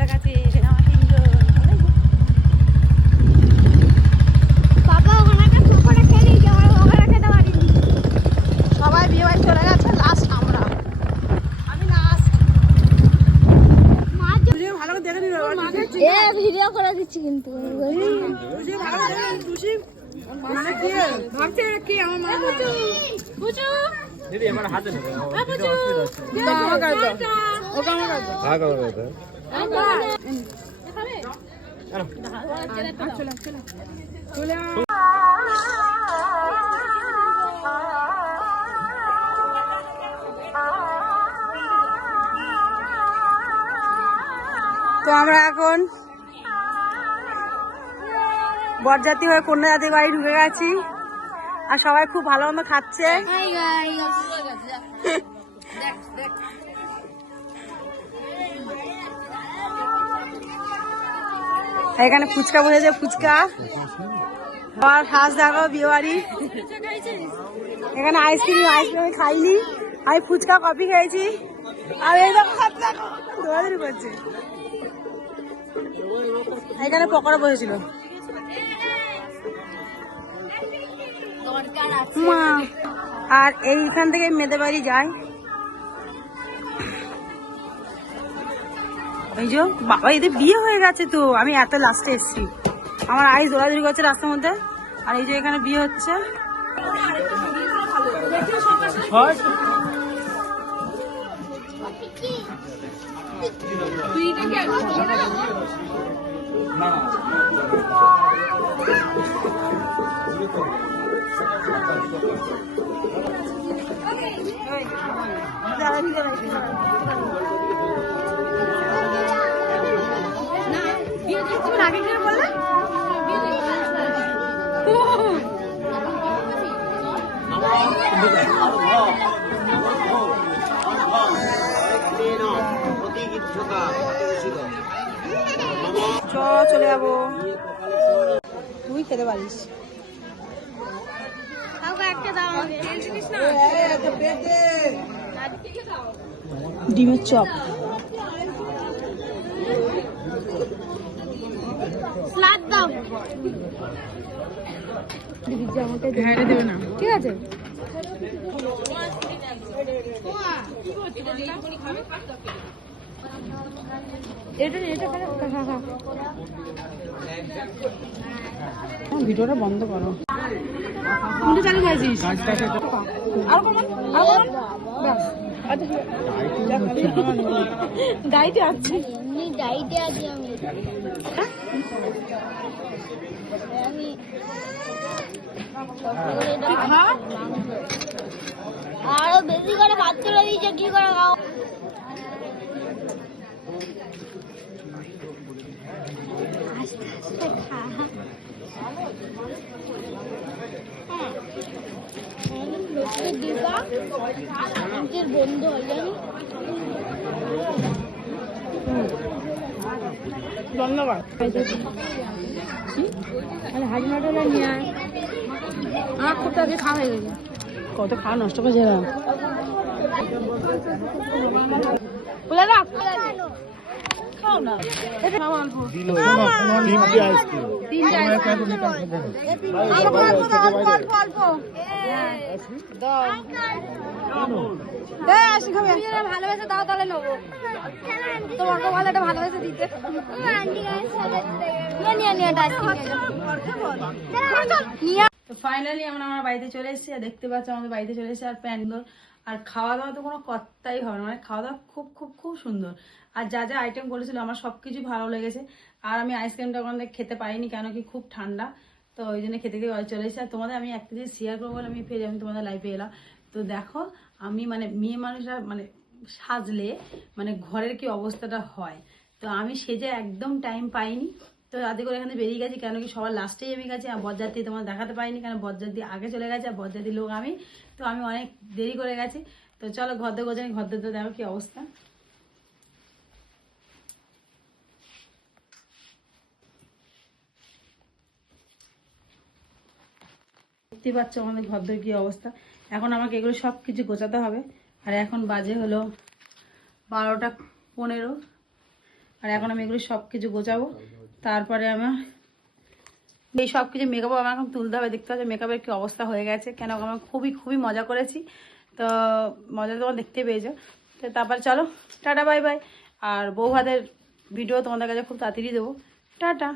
চলে গেছে আমার তিনজন। বাবা ওখানে একটা ছোকরা খেলি যাওয়ার ওখানে খেতে পারিনি। সবাই বিয়ে বাড়ি চলে গেছে, লাস্ট আমরা, আমি লাস্ট। ভালো করে দেখে নিবে এ ভিডিও করে দিচ্ছি কিন্তু মানে কি ভাবছে কি আমার মা বুঝু দিদি আমার হাতে নেবে বুঝু আমার কাছে ওকে আমার কাছে আগা ওকে এখানে চলো চলো চলে তো আমরা এখন বরযাত্রী হয়ে কন্যা জাতি বাড়ি ঢুকে গেছি আর সবাই খুব ভালো মতো খাচ্ছে। এখানে ফুচকা বসেছে, ফুচকা আর হাঁস দেখো বিয়ে বাড়ি। এখানে আইসক্রিম আমি খাইনি, আমি ফুচকা কফি খেয়েছি আর এই দেখো খাচ্ছে দেখো দৌড়াদৌড়ি করছে। এখানে পকোড়া বসেছিল আর এইখান থেকে মেয়েদের বাড়ি যায়। এই যে বাবা এদের বিয়ে হয়ে গেছে, তো আমি এত লাস্টে এসেছি, আমার আইস দৌড়াদৌড়ি করছে রাস্তার মধ্যে। আর এই যে এখানে বিয়ে হচ্ছে। চলে যাবো, তুই খেতে পারিস। ডিমের চপ দেবে না, ঠিক আছে। ভিডিওটা বন্ধ করো, কোনটা চালু করেছিস? ডাইটে আছি, ডাইটে আছি আমি আরো বেশি করে ভাত তুলে দিয়েছে, কি করে খাও? আস্তে আস্তে খা। দিবা আমাদের বন্ধু হয় জানি। ধন্যবাদ। হাজমাটা নিয়ে আয়, আমার খুব তাকে খাওয়া হয়ে গেছে, কত খাওয়া নষ্ট করেছে এরা। বলে রাখ খাও না, ভালোবেসে দাও তাহলে নেবো, তোমাকে ভালো একটা ভালোবেসে দিতে। তো ফাইনালি আমরা আমার বাড়িতে চলে এসেছি, আর দেখতে পাচ্ছি আমাদের বাড়িতে চলে এসেছি। আর প্যান্ডেল আর খাওয়া দাওয়া তো কোনো কথাই হবে না, মানে খাওয়া দাওয়া খুব খুব খুব সুন্দর। আর যা যা আইটেম করেছিল আমার সবকিছু ভালো লেগেছে। আর আমি আইসক্রিমটা ওখানে খেতে পারিনি, কেন কি খুব ঠান্ডা, তো ওই জন্য খেতে গিয়ে চলে এসেছি। আর তোমাদের আমি একটা জিনিস শেয়ার করবো বলে আমি তোমাদের লাইফে এলাম। তো দেখো আমি মানে মেয়ে মানুষরা মানে সাজলে মানে ঘরের কি অবস্থাটা হয়, তো আমি সেজে একদম টাইম পাইনি। তো রাতে করে এখানে বেরিয়ে গেছি, কেন কি সবার লাস্টেই আমি গেছি। আর বরযাত্রী তোমার দেখাতে পাইনি, কারণ বরযাত্রী আগে চলে গেছে আর বরযাত্রী লোক আমি, তো আমি অনেক দেরি করে গেছি। তো চলো ঘর দিয়ে গোছানি, ঘর দিয়ে দেখো কি অবস্থা। দেখতে পাচ্ছ আমাদের ঘর দিয়ে কি অবস্থা। এখন আমাকে এগুলো সব কিছু গোছাতে হবে। আর এখন বাজে হলো 12টা 15। আর এখন আমি এগুলো সব কিছু গোছাবো, তারপরে আমার এই সব কিছু মেকআপ আমার এখন তুলতে হবে। দেখতে হবে মেকআপের কী অবস্থা হয়ে গেছে, কেন আমরা খুবই খুবই মজা করেছি। তো মজা তোমার দেখতে পেয়েছো। তো তারপরে চলো টাটা বাই বাই। আর বউ ভাতের ভিডিও তোমাদের কাছে খুব তাড়াতাড়ি দেবো। টাটা।